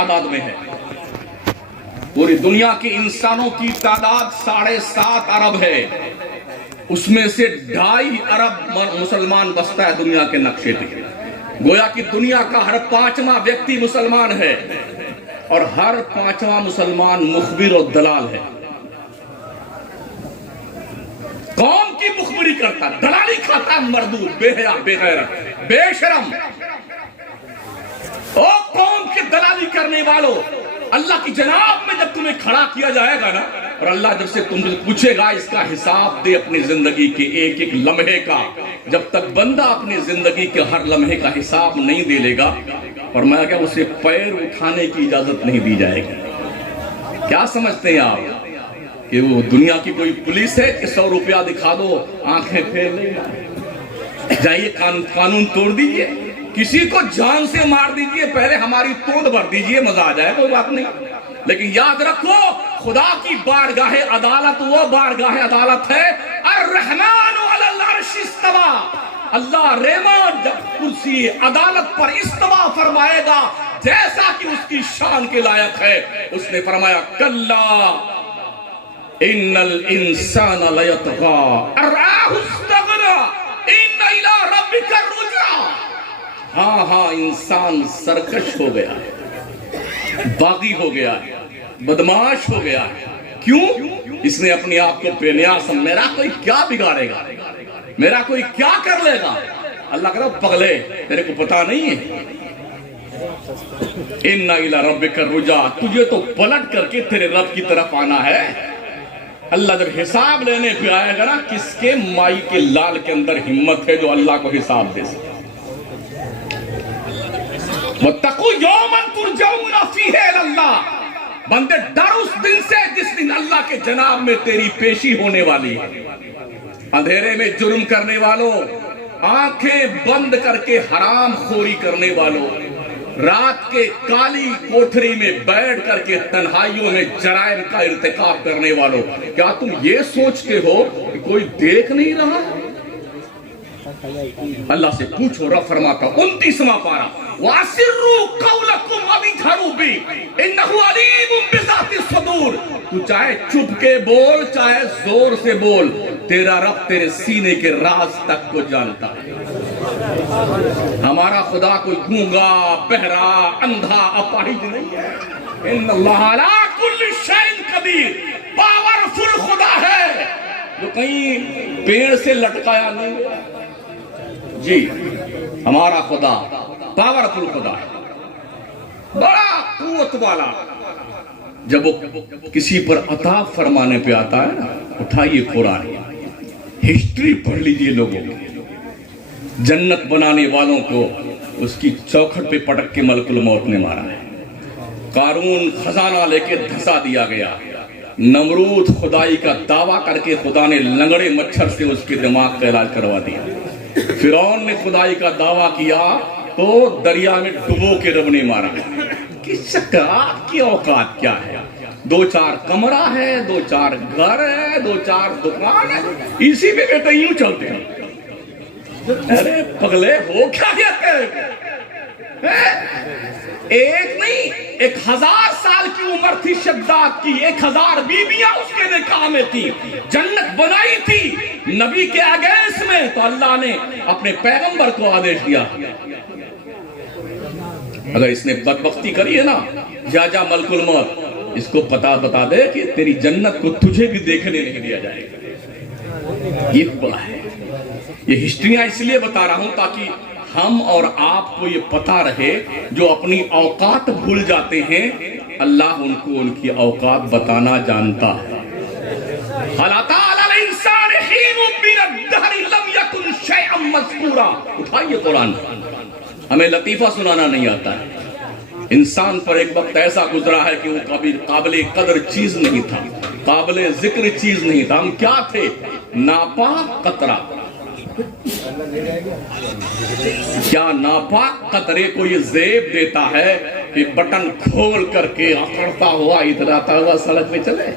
تعداد میں ہے. پوری دنیا کے انسانوں کی تعداد 7.5 ارب ہے. اس میں سے 2.5 ارب مسلمان بستا ہے دنیا کے نقشے پہ. گویا کہ دنیا کا ہر 5واں ویکتی مسلمان ہے اور ہر 5واں مسلمان مخبر اور دلال ہے. قوم کی مخبری کرتا، دلالی کھاتا، مردود، بے حیا، بے غیرت، بے شرم. او قوم کے دلالی کرنے والوں، اللہ کی جناب میں جب تمہیں کھڑا کیا جائے گا نا، اور اللہ جب سے تم سے پوچھے گا اس کا حساب دے اپنی زندگی کے ایک ایک لمحے کا، جب تک بندہ اپنی زندگی کے ہر لمحے کا حساب نہیں دے لے گا، اور میں کیا اسے پیر اٹھانے کی اجازت نہیں دی جائے گی. کیا سمجھتے ہیں آپ کہ وہ دنیا کی کوئی پولیس ہے کہ 100 روپیہ دکھا دو آنکھیں پھیر لے گا؟ جائیے قانون توڑ دیجئے، کسی کو جان سے مار دیجئے، پہلے ہماری توند بھر دیجئے، مزہ آ جائے، کوئی بات نہیں. لیکن یاد رکھو خدا کی بارگاہ عدالت وہ بارگاہ عدالت ہے الرحمن علی العرش استوى. اللہ رحمان جب کرسی عدالت پر استوا فرمائے گا جیسا کہ اس کی شان کے لائق ہے، اس نے فرمایا کلا ان الانسان لیطغی ان رآہ استغنی ان الی ربک الرجعی. ہاں انسان سرکش ہو گیا ہے، باغی ہو گیا ہے، بدماش ہو گیا ہے. کیوں؟ اس نے اپنی آپ کو بے نیاز سمجھا. میرا کوئی کیا بگاڑے گا، میرا کوئی کیا کر لے گا. اللہ کہتا پگلے تیرے کو پتا نہیں ہے، اِنَّ إِلَىٰ رَبِّكَ الرُّجَعَىٰ، تجھے تو پلٹ کر کے تیرے رب کی طرف آنا ہے. اللہ جب حساب لینے پہ آئے گا نا، کس کے مائی کے لال کے اندر ہمت ہے جو اللہ کو حساب دے سکے. وَاتَّقُوا يَوْمًا تُرْجَعُونَ فِيهِ إِلَى اللَّهِ. بندے ڈر اس دن سے جس دن اللہ کے جناب میں تیری پیشی ہونے والی ہے. اندھیرے میں جرم کرنے والوں، آنکھیں بند کر کے حرام خوری کرنے والوں، رات کے کالی کوٹھری میں بیٹھ کر کے تنہائیوں میں جرائم کا ارتکاب کرنے والوں، کیا تم یہ سوچتے ہو کہ کوئی دیکھ نہیں رہا؟ اللہ سے پوچھو. رب فرماتا 29واں پارہ وَأَسِرُّوا قَوْلَكُمْ وَاجْهَرُوا بِهِ إِنَّهُ عَلِيمٌ بِذَاتِ الصُّدُورِ. تو چاہے چھپ کے بول چاہے زور سے بول، تیرا رب تیرے سینے کے راز تک کو جانتا ہے. ہمارا خدا کوئی گونگا، بہرا، اندھا، اپاہج نہیں ہے. ان اللہ علی کل شیء قدیر، پاورفل خدا ہے جو کہیں پیڑ سے لٹکایا نہیں ہے. جی ہمارا خدا پاورفل خدا ہے، بڑا قوت والا. جب وہ کسی پر عطا فرمانے پہ آتا ہے نا، اٹھائیے قرآن، ہسٹری پڑھ لیجئے لوگوں کی. جنت بنانے والوں کو اس کی چوکھٹ پہ پٹک کے ملک الموت نے مارا ہے. قارون خزانہ لے کے دھسا دیا گیا. نمرود خدائی کا دعویٰ کر کے خدا نے لنگڑے مچھر سے اس کے دماغ کا علاج کروا دیا. فرعون نے خدائی کا دعویٰ کیا تو دریا میں ڈبو کے رب نے مارا. کس آپ کی اوقات کیا ہے؟ 2-4 کمرہ ہے، 2-4 گھر ہے، 2-4 دکان ہے، اسی پہ بیٹے یوں چلتے ہیں. ارے پگلے ہو کیا گیا؟ ایک نہیں 1000 سال کی عمر تھی شداد کی، 1000 بیویاں اس کے نکاح میں تھی. جنت بنائی تھی نبی کے اگینسٹ میں، تو اللہ نے اپنے پیغمبر کو آدیش دیا اگر اس نے بدبختی کری ہے نا، جا ملک الموت، اس کو بتا دے کہ تیری جنت کو تجھے بھی دیکھنے نہیں دیا جائے گا. یہ ہوا ہے. یہ ہسٹریاں اس لیے بتا رہا ہوں تاکہ ہم اور آپ کو یہ پتا رہے. جو اپنی اوقات بھول جاتے ہیں اللہ ان کو ان کی اوقات بتانا جانتا ہے. اٹھائیے قرآن. ہمیں لطیفہ سنانا نہیں آتا ہے. انسان پر ایک وقت ایسا گزرا ہے کہ وہ کبھی قابل قدر چیز نہیں تھا، قابل ذکر چیز نہیں تھا. ہم کیا تھے؟ ناپاک قطرہ. کیا ناپاک قطرے کو یہ زیب دیتا ہے کہ بٹن کھول کر کے اکڑتا ہوا اتراتا ہوا سڑک میں چلے؟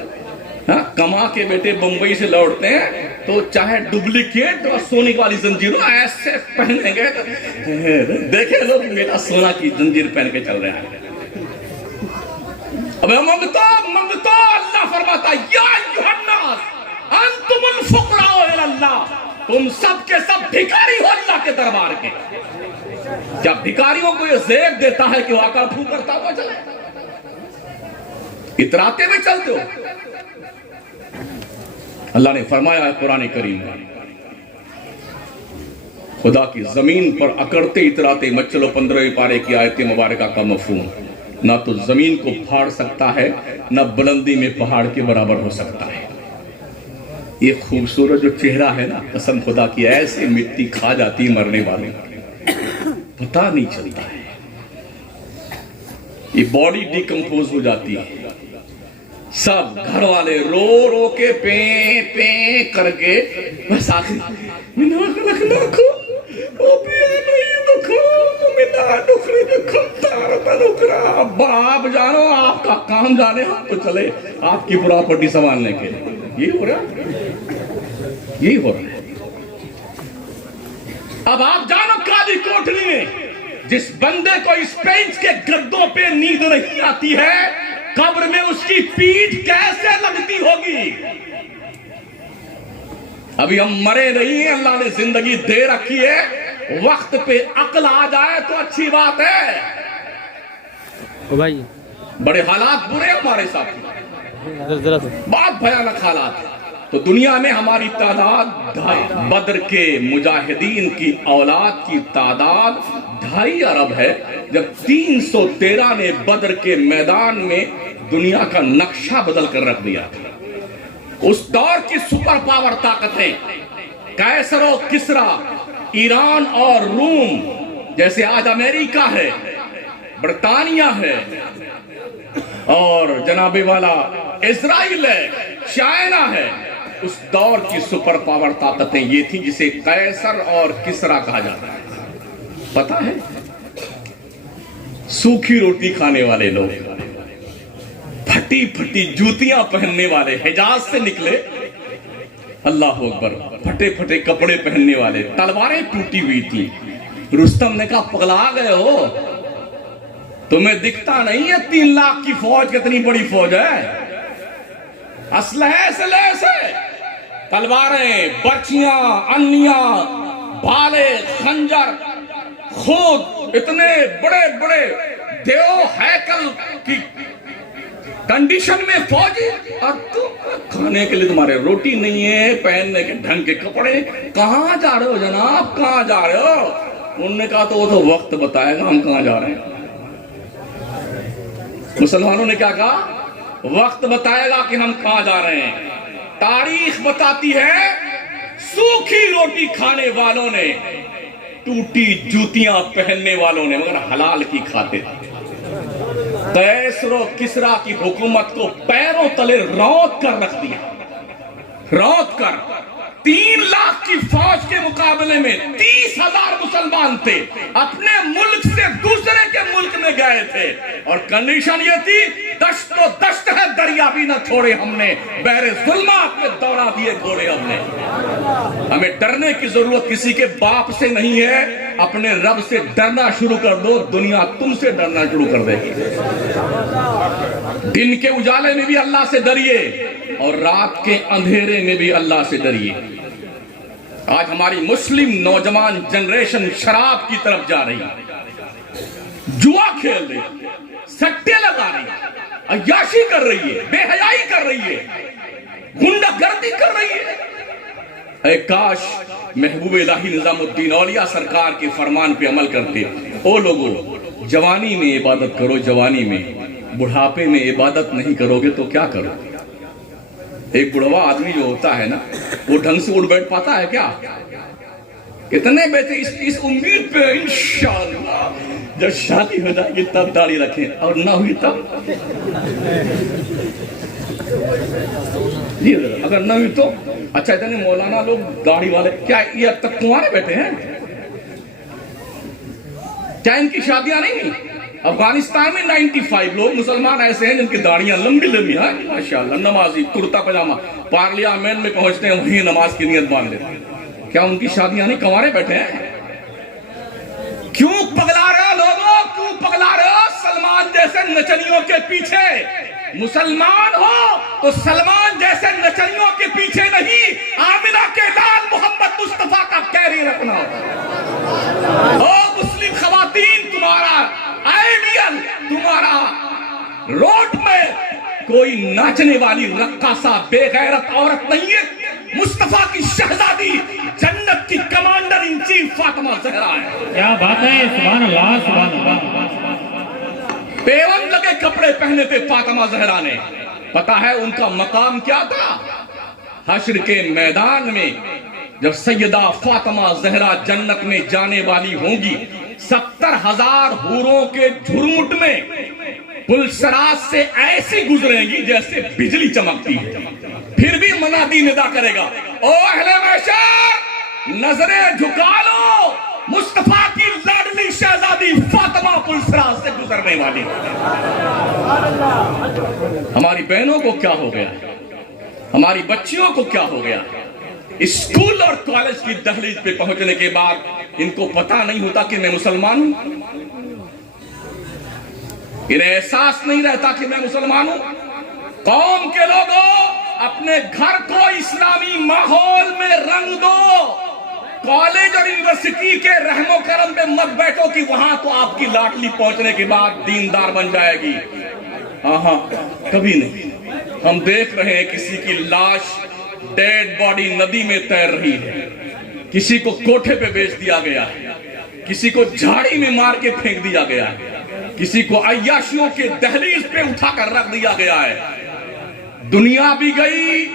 کما کے بیٹے بمبئی سے لوٹتے ہیں تو چاہے ڈپلیکیٹ سونے والی زنجیروں ایسے پہنیں گے، دیکھیں لوگ میرا سونا کی زنجیر پہن کے چل رہے ہیں. منگتو اللہ فرماتا ہے یا ایھا الناس انتم الفقراء الی اللہ، تم سب کے سب بھکاری ہو اللہ کے دربار کے۔ کیا بھکاریوں کو یہ زیب دیتا ہے کہ وہ آقا پھو کرتا ہوا چلے، اتراتے ہوئے چلتے ہو؟ اللہ نے فرمایا ہے قرآن کریم میں، خدا کی زمین پر اکڑتے اتراتے مت چلو۔ 15ویں پارے کی آیت مبارکہ کا مفہوم، نہ تو زمین کو پھاڑ سکتا ہے، نہ بلندی میں پہاڑ کے برابر ہو سکتا ہے۔ یہ خوبصورت جو چہرہ ہے نا، قسم خدا کی ایسے مٹی کھا جاتی مرنے والے، پتہ نہیں چلتا ہے۔ یہ باڈی ڈیکمپوز ہو جاتی ہے، سب گھر والے رو رو کے پیں پیں کر کے بس آخر آپ جانو، آپ کا کام جانے، ہم تو چلے آپ کی پراپرٹی سنبھالنے کے لیے۔ یہی ہو رہا ہے، یہی ہو رہا ہے۔ اب آپ جانو قاضی کوٹلی میں جس بندے کو اس بینچ کے گدوں پہ نیند نہیں آتی ہے، قبر میں اس کی پیٹھ کیسے لگتی ہوگی؟ ابھی ہم مرے نہیں ہیں، اللہ نے زندگی دے رکھی ہے، وقت پہ عقل آ جائے تو اچھی بات ہے۔ بڑے حالات برے ہمارے ساتھ، بہت بھیانک حالات ہیں۔ تو دنیا میں ہماری تعداد بدر کے مجاہدین کی اولاد کی تعداد 2.5 ارب ہے، جب 313 نے بدر کے میدان میں دنیا کا نقشہ بدل کر رکھ دیا تھا۔ اس دور کی سپر پاور طاقتیں قیصر و کسریٰ، ایران اور روم، جیسے آج امریکہ ہے، برطانیہ ہے، اور جناب والا اسرائیل ہے، چائنا ہے، اس دور کی سپر پاور طاقتیں یہ تھی جسے قیصر اور کسریٰ کہا جاتا ہے۔ پتہ ہے، سوکھی روٹی کھانے والے لوگ، پھٹی پھٹی جوتیاں پہننے والے، حجاز سے نکلے، اللہ اکبر، پھٹے پھٹے کپڑے پہننے والے، تلواریں ٹوٹی ہوئی تھی۔ رستم نے کہا پگلا گئے ہو، تمہیں دکھتا نہیں ہے 3 لاکھ کی فوج کتنی بڑی فوج ہے؟ اسلحے سے لیسے، تلواریں، برچیاں، انیاں، بھالے، خنجر، خود اتنے بڑے بڑے دیو ہیکل کی کنڈیشن میں فوجی، اور کھانے کے لیے تمہارے روٹی نہیں ہے، پہننے کے ڈھنگ کے کپڑے، کہاں جا رہے ہو جناب، کہاں جا رہے ہو؟ انہوں نے کہا تو وہ تو وقت بتائے گا ہم کہاں جا رہے ہیں۔ مسلمانوں نے کیا کہا؟ وقت بتائے گا کہ ہم کہاں جا رہے ہیں۔ تاریخ بتاتی ہے سوکھی روٹی کھانے والوں نے، ٹوٹی جوتیاں پہننے والوں نے، مگر حلال کی کھاتے تھے۔ قیصر و کسریٰ کی حکومت کو پیروں تلے روت کر رکھ دیا، روت کر۔ 3 لاکھ کی فوج کے مقابلے میں 30,000 مسلمان تھے، اپنے ملک سے دوسرے کے ملک میں گئے تھے، اور کنڈیشن یہ تھی دشت و دشت ہے دریا بھی نہ چھوڑے ہم نے، بحر ظلمات میں دوڑا دیے گھوڑے ہم نے۔ ہمیں ڈرنے کی ضرورت کسی کے باپ سے نہیں ہے، اپنے رب سے ڈرنا شروع کر دو، دنیا تم سے ڈرنا شروع کر دے گی۔ دن کے اجالے میں بھی اللہ سے ڈریے، اور رات کے اندھیرے میں بھی اللہ سے ڈریے۔ آج ہماری مسلم نوجوان جنریشن شراب کی طرف جا رہی ہے، جوا کھیل رہی ہے، سٹے لگا رہی ہے، عیاشی کر رہی ہے، بے حیائی کر رہی ہے، گنڈہ گردی کر رہی ہے۔ اے کاش محبوب الہی نظام الدین اولیاء سرکار کے فرمان پہ عمل کرتے۔ او لوگو، جوانی میں عبادت کرو، جوانی میں، بڑھاپے میں عبادت نہیں کرو گے تو کیا کرو؟ ایک بڑھوا آدمی جو ہوتا ہے نا، وہ ڈھنگ سے اٹھ بیٹھ پاتا ہے کیا؟ کتنے بیٹے اس امید پہ انشاءاللہ جب شادی ہو جائے گی تب داڑھی رکھیں، اور نہ ہوئی تب؟ اگر نہ ہوئی تو اچھا، اتنے مولانا لوگ داڑھی والے کیا یہ اب تک کنوارے بیٹھے ہیں؟ کیا ان کی شادیاں نہیں ہیں؟ افغانستان میں 95 لوگ مسلمان ایسے ہیں جن کی داڑیاں لمبی لمبی ہیں، ماشاءاللہ، نمازی، کرتا پجامہ، پارلیامنٹ میں پہنچتے ہیں وہیں نماز کی نیت باندھ لیتے ہیں۔ کیا ان کی شادیاں نہیں؟ کنوارے بیٹھے ہیں؟ کیوں پگلا رہے ہو لوگوں؟ کیوں پگلا رہے ہو سلمان جیسے نچنیوں کے پیچھے؟ مسلمان ہو تو سلمان جیسے نچنیوں کے پیچھے نہیں، آمنہ کے لال محمد مصطفیٰ کا کیری رکھنا ہو۔ مسلم خواتین، تمہارا آئیڈیل، تمہارا روڈ میں کوئی ناچنے والی رقاصہ بے غیرت عورت نہیں ہے، مصطفیٰ کی شہزادی جنت کی commander in chief Fatima Zahra ہے۔ کیا بات ہے، سبحان اللہ سبحان اللہ۔ پیون لگے کپڑے پہنے تھے فاطمہ زہرا نے، پتا ہے ان کا مقام کیا تھا؟ حشر کے میدان میں جب سیدہ فاطمہ زہرا جنت میں جانے والی ہوں گی، 70,000 حوروں کے جھرمٹ میں پلسرات سے ایسی گزریں گی جیسے بجلی چمکتی ہے، پھر بھی منادی ندا کرے گا، او اہل محشر نظریں جھکا لو، مصطفیٰ کی لاڈلی شہزادی فاطمہ پلسرات سے گزرنے والی۔ ہماری بہنوں کو کیا ہو گیا، ہماری بچیوں کو کیا ہو گیا؟ اسکول اور کالج کی دہلیز پہ پہنچنے کے بعد ان کو پتا نہیں ہوتا کہ میں مسلمان ہوں، انہیں احساس نہیں رہتا کہ میں مسلمان ہوں۔ قوم کے لوگوں، اپنے گھر کو اسلامی ماحول میں رنگ دو، کالج اور یونیورسٹی کے رحم و کرم پہ مت بیٹھو کہ وہاں تو آپ کی لاٹلی پہنچنے کے بعد دیندار بن جائے گی۔ کبھی نہیں۔ ہم دیکھ رہے ہیں کسی کی لاش ڈیڈ باڈی ندی میں تیر رہی ہے، کسی کو کوٹھے پہ بیچ دیا گیا ہے، کسی کو جھاڑی میں مار کے پھینک دیا گیا ہے، کسی کو عیاشیوں کے دہلیز پہ اٹھا کر رکھ دیا گیا ہے۔ دنیا بھی گئی،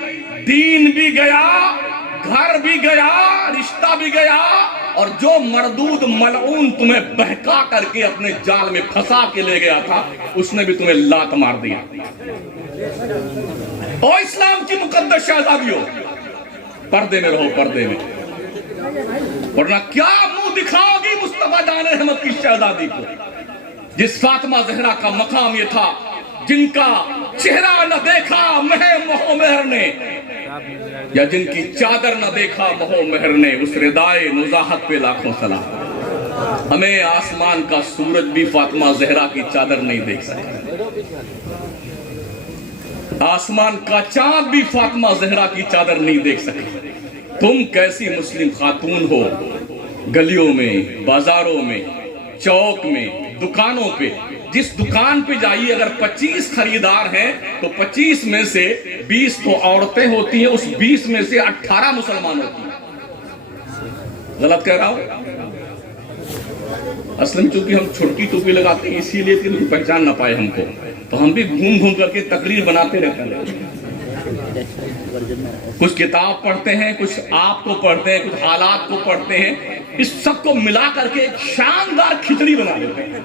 دین بھی گیا، گھر بھی گیا، رشتہ بھی گیا، اور جو مردود ملعون تمہیں بہکا کر کے اپنے جال میں پھنسا کے لے گیا تھا، اس نے بھی تمہیں لات مار دیا۔ او اسلام کی مقدس شہزادیوں، پردے میں رہو، پردے میں، ورنہ کیا منہ دکھاؤ گی مصطفیٰ جان رحمت کی شہزادی کو، جس فاطمہ زہرا کا مقام یہ تھا، جن کا چہرہ نہ دیکھا مہ مہو مہر نے، یا جن کی چادر نہ دیکھا مہو مہر نے، اس ردائے نزاہت پہ لاکھوں سلام۔ ہمیں آسمان کا سورج بھی فاطمہ زہرا کی چادر نہیں دیکھ سکتا، آسمان کا چاند بھی فاطمہ زہرا کی چادر نہیں دیکھ سکتا۔ تم کیسی مسلم خاتون ہو، گلیوں میں، بازاروں میں، چوک میں، دکانوں پہ، جس دکان پہ جائیے اگر 25 خریدار ہیں تو 25 میں سے 20 تو عورتیں ہوتی ہیں، اس 20 میں سے 18 مسلمان ہوتی ہیں۔ غلط کہہ رہا ہوں؟ اصلاً چونکہ ہم چھوٹی ٹوپی لگاتے ہیں اسی لیے کہ لوگ پہچان نہ پائے ہم کو، تو ہم بھی گھوم گھوم کر کے تقریر بناتے رہتے ہیں۔ کچھ کتاب پڑھتے ہیں، کچھ آپ کو پڑھتے ہیں، کچھ حالات کو پڑھتے ہیں، اس سب کو ملا کر کے ایک شاندار کھچڑی بنا دیتے ہیں،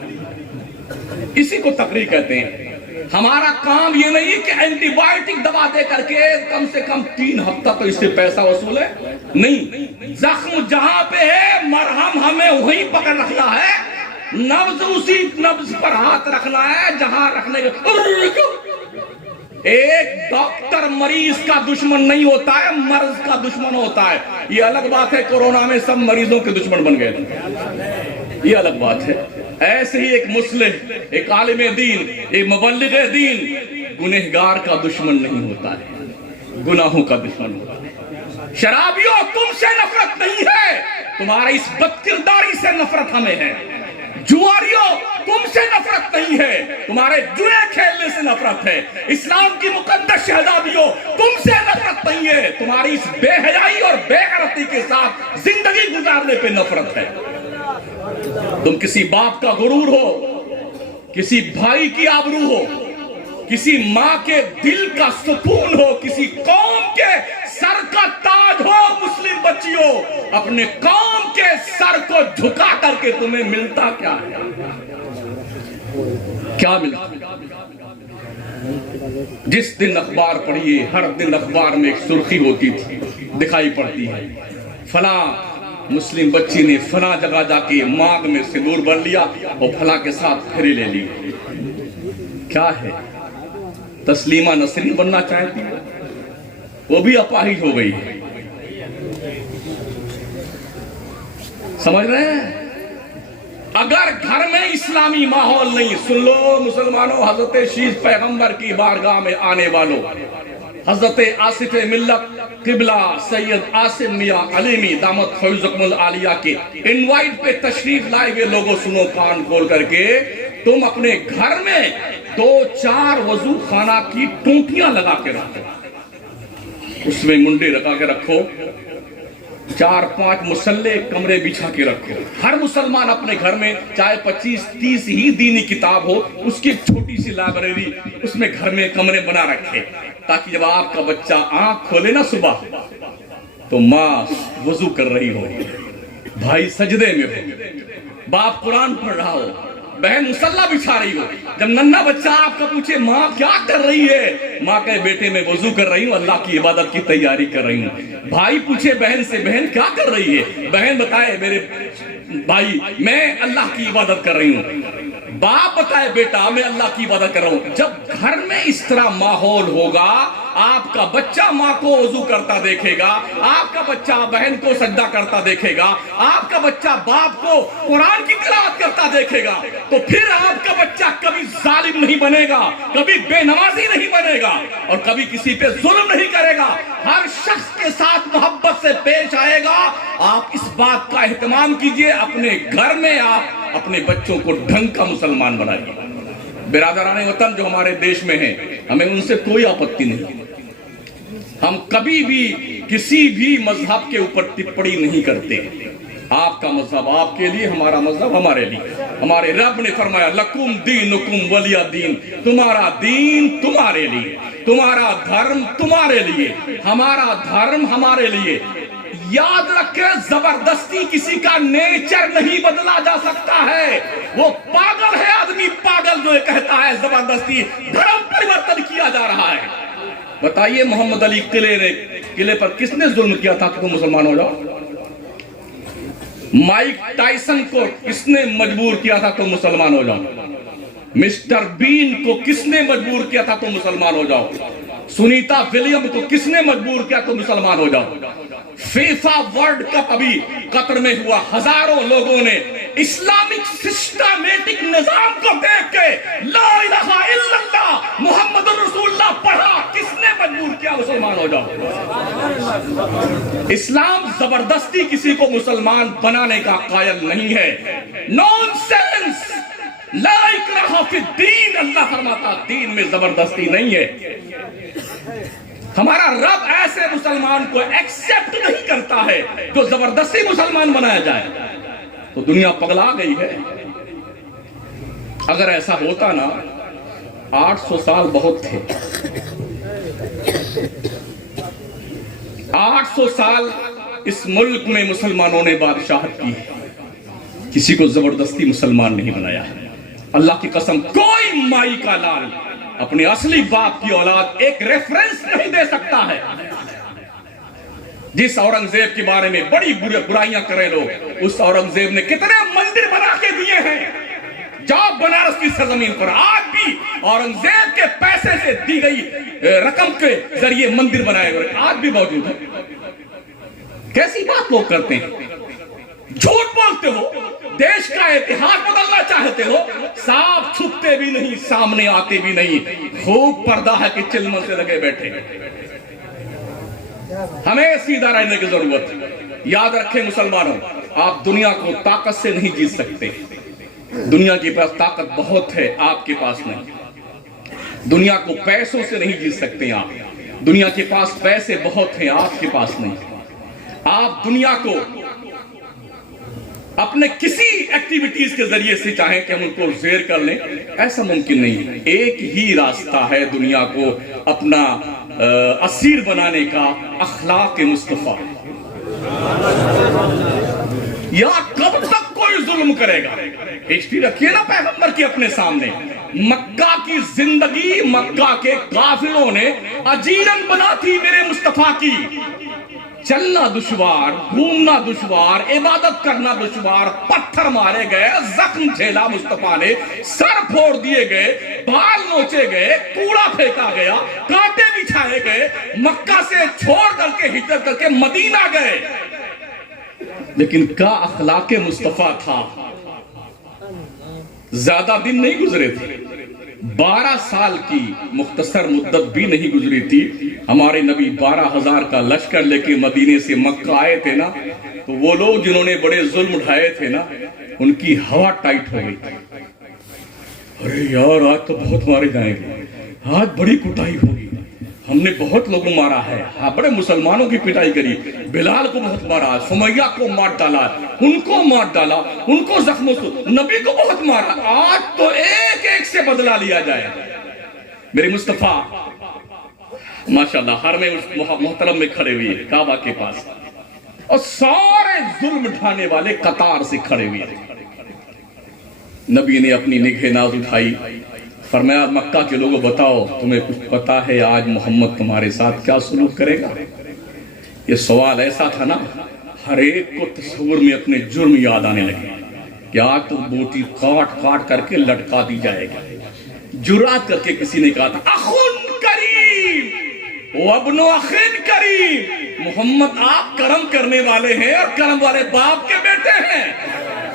اسی کو تقریر کہتے ہیں۔ ہمارا کام یہ نہیں کہ اینٹی بائیوٹک دوا دے کر کے کم سے کم 3 ہفتہ تو اس سے پیسہ وصول ہے، نہیں، زخم جہاں پہ ہے مرہم ہمیں وہیں پکڑ رکھنا ہے، نبض اسی نبض پر ہاتھ رکھنا ہے جہاں رکھنے کے۔ ایک ڈاکٹر مریض کا دشمن نہیں ہوتا ہے، مرض کا دشمن ہوتا ہے۔ یہ الگ بات ہے کورونا میں سب مریضوں کے دشمن بن گئے تھے، یہ الگ بات ہے۔ ایسے ہی ایک مسلم، ایک عالم دین، ایک مبلغ دین گنہگار کا دشمن نہیں ہوتا ہے، گناہوں کا دشمن ہوتا ہے۔ شرابیوں، تم سے نفرت نہیں ہے، تمہاری اس بد کرداری سے نفرت ہمیں ہے۔ جواریوں، تم سے نفرت نہیں ہے، تمہارے جوئے کھیلنے سے نفرت ہے۔ اسلام کی مقدس شہزادیوں، تم سے نفرت نہیں ہے، تمہاری اس بے حیائی اور بے غیرتی کے ساتھ زندگی گزارنے پہ نفرت ہے۔ تم کسی باپ کا غرور ہو، کسی بھائی کی آبرو ہو، کسی ماں کے دل کا سکون ہو، کسی قوم کے سر کا تاج ہو۔ مسلم بچیوں، اپنے قوم کے سر کو جھکا کر کے تمہیں ملتا کیا ہے؟ کیا ملتا؟ جس دن اخبار پڑھیے، ہر دن اخبار میں ایک سرخی ہوتی تھی، دکھائی پڑتی ہے، فلاں مسلم بچی نے فلاں جگہ جا کے مانگ میں سندور بھر لیا اور فلاں کے ساتھ پھرے لے لی۔ کیا ہے؟ تسلیمہ نسرین بننا چاہتی ہے، وہ بھی اپاہج ہو گئی ہے۔ سمجھ رہے ہیں؟ اگر گھر میں اسلامی ماحول نہیں، سن لو مسلمانوں، حضرت شیش پیغمبر کی بارگاہ میں آنے والوں، حضرت آصف ملت قبلہ سید آصف میاں علیمی دامت فیضکم العالیہ کے انوائٹ پہ تشریف لائے ہوئے لوگوں، سنو کان کھول کر کے، تم اپنے گھر میں 2-4 وضو خانہ کی ٹوٹیاں لگا کے رکھو، اس میں منڈے لگا کے رکھو، 4-5 مسلح کمرے بچھا کے رکھو۔ ہر مسلمان اپنے گھر میں چاہے 25-30 ہی دینی کتاب ہو، اس کی چھوٹی سی لائبریری اس میں گھر میں کمرے بنا رکھے، تاکہ جب آپ کا بچہ آنکھ کھولے نا صبح تو ماں وضو کر رہی ہو، بھائی سجدے میں ہو، باپ قرآن پڑھ رہا ہو، بہن مصلی بچھا رہی ہو۔ جب ننھا بچہ آپ کا پوچھے ماں کیا کر رہی ہے، ماں کہے بیٹے میں وضو کر رہی ہوں، اللہ کی عبادت کی تیاری کر رہی ہوں۔ بھائی پوچھے بہن سے بہن کیا کر رہی ہے، بہن بتائے میرے بھائی میں اللہ کی عبادت کر رہی ہوں، باپ بتائے بیٹا میں اللہ کی عبادت کر رہا ہوں۔ جب گھر میں اس طرح ماحول ہوگا، آپ کا بچہ ماں کو وضو کرتا دیکھے گا، آپ کا بچہ بہن کو سجدہ کرتا دیکھے گا، آپ کا بچہ باپ کو قرآن کی تلاوت کرتا دیکھے گا، تو پھر آپ کا بچہ کبھی ظالم نہیں بنے گا، کبھی بے نمازی نہیں بنے گا، اور کبھی کسی پہ ظلم نہیں کرے گا، ہر شخص کے ساتھ محبت سے پیش آئے گا۔ آپ اس بات کا اہتمام کیجئے، اپنے گھر میں آپ اپنے بچوں کو ڈھنگ کا مسلمان بنائیے۔ برادران وطن جو ہمارے دیش میں ہیں، ہمیں ان سے کوئی آپتی نہیں، ہم کبھی بھی کسی بھی مذہب کے اوپر ٹپڑی نہیں کرتے۔ آپ کا مذہب آپ کے لیے، ہمارا مذہب ہمارے لیے۔ ہمارے رب نے فرمایا لکم دینکم ولی دین، تمہارا دین تمہارے لیے، تمہارا دھرم تمہارے لیے، ہمارا دھرم ہمارے لیے۔ یاد رکھیں زبردستی کسی کا نیچر نہیں بدلا جا سکتا ہے، وہ پاگل ہے آدمی، پاگل جو کہتا ہے زبردستی دھرم پریورتن کیا جا رہا ہے۔ بتائیے محمد علی قلعے پر کس نے ظلم کیا تھا کہ تم مسلمان ہو جاؤ؟ مائک ٹائسن کو کس نے مجبور کیا تھا تم مسلمان ہو جاؤ؟ مسٹر بین کو کس نے مجبور کیا تھا تم مسلمان ہو جاؤ؟ سنیتا ولیم کو کس نے مجبور کیا تم مسلمان ہو جاؤ؟ فیفا ورلڈ کپ ابھی قطر میں ہوا، ہزاروں لوگوں نے اسلامک سسٹمیٹک نظام کو دیکھ کے لا الہ الا اللہ محمد رسول اللہ پڑھا، کس نے مجبور کیا مسلمان ہو جاؤ؟ اسلام زبردستی کسی کو مسلمان بنانے کا قائل نہیں ہے۔ نون سینس، لا اکراہ فی الدین، اللہ فرماتا دین میں زبردستی نہیں ہے۔ ہمارا رب ایسے مسلمان کو ایکسپٹ نہیں کرتا ہے جو زبردستی مسلمان بنایا جائے، تو دنیا پگلا گئی ہے۔ اگر ایسا ہوتا نا، 800 سال بہت تھے، 800 سال اس ملک میں مسلمانوں نے بادشاہت کی، کسی کو زبردستی مسلمان نہیں بنایا۔ اللہ کی قسم کوئی مائی کا لال اپنے اصلی باپ کی اولاد ایک ریفرنس نہیں دے سکتا ہے۔ جس اورنگزیب کے بارے میں بڑی برائیاں کرے لوگ، اس اورنگزیب نے کتنے مندر بنا کے دیے ہیں، جاؤ بنارس کی سرزمین پر، آج بھی اورنگزیب کے پیسے سے دی گئی رقم کے ذریعے مندر بنائے ہوئے آج بھی موجود ہے۔ کیسی بات لوگ کرتے ہیں، جھوٹ بولتے ہو، دیش کا اتحاد بدلنا چاہتے ہو، صاف چھپتے بھی نہیں، سامنے آتے بھی نہیں، خوب پردہ ہے کہ چلمن سے لگے بیٹھے۔ ہمیں سیدھا رہنے کی ضرورت۔ یاد رکھیں مسلمانوں، آپ دنیا کو طاقت سے نہیں جیت سکتے۔ دنیا کے پاس طاقت بہت ہے، آپ کے پاس نہیں۔ دنیا کو پیسوں سے نہیں جیت سکتے آپ، دنیا کے پاس پیسے بہت ہیں، آپ کے پاس نہیں۔ آپ دنیا کو اپنے کسی ایکٹیویٹیز کے ذریعے سے چاہیں کہ ہم ان کو زیر کر لیں، ایسا ممکن نہیں ہے۔ ایک ہی راستہ ہے دنیا کو اپنا اسیر بنانے کا، اخلاق مصطفیٰ۔ یا کب تک کوئی ظلم کرے گا؟ ہسٹری رکھیے نا پیغمبر کی اپنے سامنے۔ مکہ کی زندگی مکہ کے کافروں نے اجیرن بنا تھی میرے مصطفیٰ کی۔ چلنا دشوار، گھومنا دشوار، عبادت کرنا دشوار، پتھر مارے گئے، زخم جھیلا مصطفیٰ نے، سر پھوڑ دیے گئے، بال نوچے گئے، کوڑا پھینکا گیا، کانٹے بچھائے گئے، مکہ سے چھوڑ کر کے ہجرت کر کے مدینہ گئے، لیکن کیا اخلاق مصطفیٰ تھا؟ زیادہ دن نہیں گزرے تھے، 12 سال کی مختصر مدت بھی نہیں گزری تھی، ہمارے نبی 12,000 کا لشکر لے کے مدینے سے مکہ آئے تھے نا، تو وہ لوگ جنہوں نے بڑے ظلم اٹھائے تھے نا، ان کی ہوا ٹائٹ ہو گئی تھی۔ ارے یار آج تو بہت مارے جائیں گے، آج بڑی کٹائی ہوگی، ہم نے بہت لوگوں مارا ہے، ہاں بڑے مسلمانوں کی پٹائی کری، بلال کو بہت مارا، سمیہ کو مار ڈالا، ان کو مار ڈالا، ان کو زخموں سے، نبی کو بہت مارا، آج تو ایک ایک سے بدلہ لیا جائے۔ میرے مصطفیٰ ماشاءاللہ حرم محترم میں کھڑے ہوئے کعبہ کے پاس، اور سارے ظلم اٹھانے والے قطار سے کھڑے ہوئے تھے۔ نبی نے اپنی نگہ ناز اٹھائی، فرمایا مکہ کے لوگوں بتاؤ تمہیں کچھ پتا ہے آج محمد تمہارے ساتھ کیا سلوک کرے گا؟ یہ سوال ایسا تھا نا، ہر ایک کو تصور میں اپنے جرم یاد آنے لگے کہ آج تو بوٹی کاٹ کاٹ کر کے لٹکا دی جائے گا۔ جرات کر کے کسی نے کہا تھا اخن کریم وابن اخن کریم، محمد آپ کرم کرنے والے ہیں اور کرم والے باپ کے بیٹے ہیں۔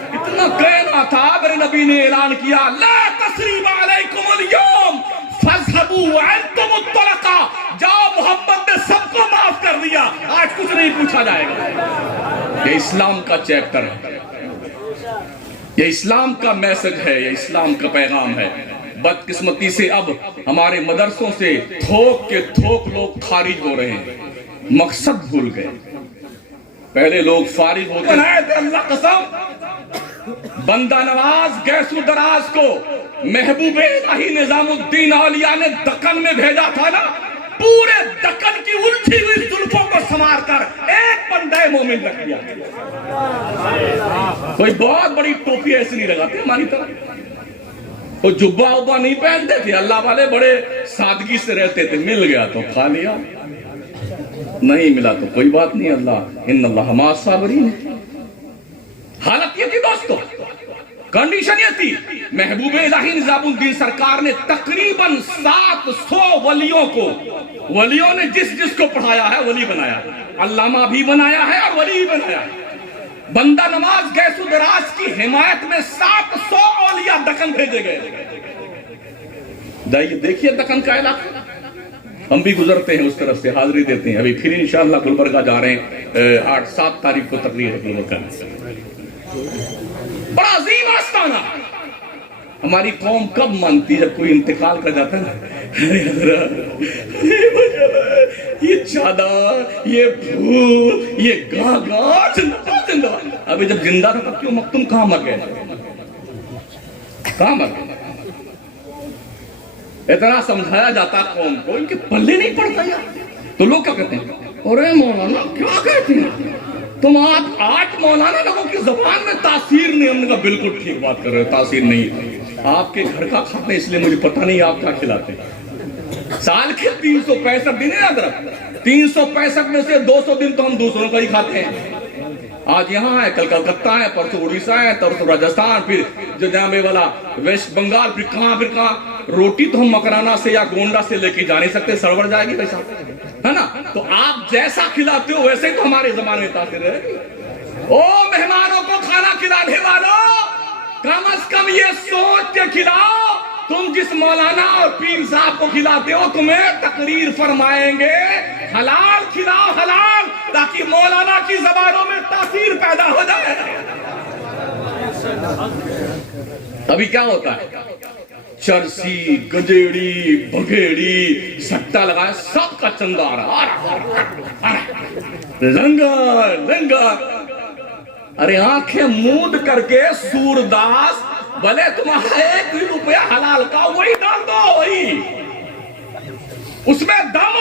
اتنا کہنا تھا، میرے نبی نے اعلان کیا لا تثریب علیکم اليوم فاذهبوا وانتم الطلقاء، جاؤ محمد نے سب کو معاف کر دیا، آج کچھ نہیں پوچھا جائے گا۔ یہ اسلام کا چیپٹر ہے، یہ اسلام کا میسج ہے، یہ اسلام کا پیغام ہے۔ بدقسمتی سے اب ہمارے مدرسوں سے تھوک کے تھوک لوگ خارج ہو رہے ہیں، مقصد بھول گئے۔ پہلے لوگ فارغ ہوتے ہیں، اللہ قسم بندہ نواز گیسو دراز کو محبوب الہی نظام الدین اولیاء نے دکن میں بھیجا تھا نا، پورے دکن کی الجھی ہوئی زلفوں کو سنوار کر ایک بندہ مومن رکھ دیا۔ کوئی بہت بڑی ٹوپی ایسی نہیں لگاتے ہماری طرح، وہ جبہ وبہ نہیں پہنتے تھے، اللہ والے بڑے سادگی سے رہتے تھے، مل گیا تو کھا لیا، نہیں ملا تو کوئی بات نہیں، اللہ ان اللہ مع الصابرین۔ حالت یہ تھی دوستو، کنڈیشن یہ تھی، محبوب الہی نظام الدین سرکار نے تقریباً 700 ولیوں کو، ولیوں نے جس جس کو پڑھایا ہے ولی بنایا ہے، علامہ بھی بنایا ہے اور ولی بھی بنایا ہے۔ بندہ نواز گیسو دراز کی حمایت میں 700 اولیاء دکن بھیجے گئے۔ دیکھیے دکن کا علاقہ، ہم بھی گزرتے ہیں اس طرف سے، حاضری دیتے ہیں، ابھی پھر انشاءاللہ گلبرگہ جا رہے ہیں، 8-7 تاریخ کو تقریر ہے گلبرگہ میں۔ بڑا عظیم آستانہ، ہماری قوم کب مانتی ہے؟ جب کوئی انتقال کر جاتا ہے نا، یہ چادر، یہ پھول، یہ گاہ زندہ، ابھی جب زندہ تھا تب کیوں مختوم کہاں مر گئے؟ کہاں مر گئے؟ اتنا سمجھایا جاتا قوم کو، ان کے پلے نہیں پڑتا یار، تو لوگ کیا کہتے ہیں؟ ارے مولانا کیا کہتے ہیں تم؟ آج مولانا لوگوں کی زبان میں تاثیر نہیں، ہم نے کہا بالکل ٹھیک بات کر رہے ہیں، تاثیر نہیں، آپ کے گھر کا کھاتے ہیں اس لیے مجھے پتہ نہیں آپ کیا کھلاتے ہیں۔ سال کے 365 دن ہے ادرک، 365 میں سے 200 دن تو ہم دوسروں کا ہی کھاتے ہیں۔ آج یہاں ہے، کل کلکتہ ہے، پرسوں اڑیسہ ہے، پرسوں راجستھان، پھر جنابے والا ویسٹ بنگال، پھر کہاں۔ روٹی تو ہم مکرانا سے یا گونڈا سے لے کے جا نہیں سکتے، سڑبڑ جائے گی پیسہ، ہے نا؟ تو آپ جیسا کھلاتے ہو ویسے ہی تو ہمارے زمانے میں تاثیر رہے گی۔ او مہمانوں کو کھانا کھلانے والوں، کم از کم یہ سوچ کے کھلاؤ، تم جس مولانا اور پیر صاحب کو کھلاتے ہو تمہیں تقریر فرمائیں گے حلال کھلاؤ، حلال، تاکہ مولانا کی زبانوں میں تاثیر پیدا ہو جائے۔ ابھی کیا ہوتا ہے؟ چرسی، گجیڑی، بگیڑی، سٹا لگایا، سب کا چندہ آ رہا، لنگر، ارے آنکھیں مود کر کے سورداس، بھلے تمہارا 1 روپیہ حلال کا وہی ڈال دو، وہی اس میں دم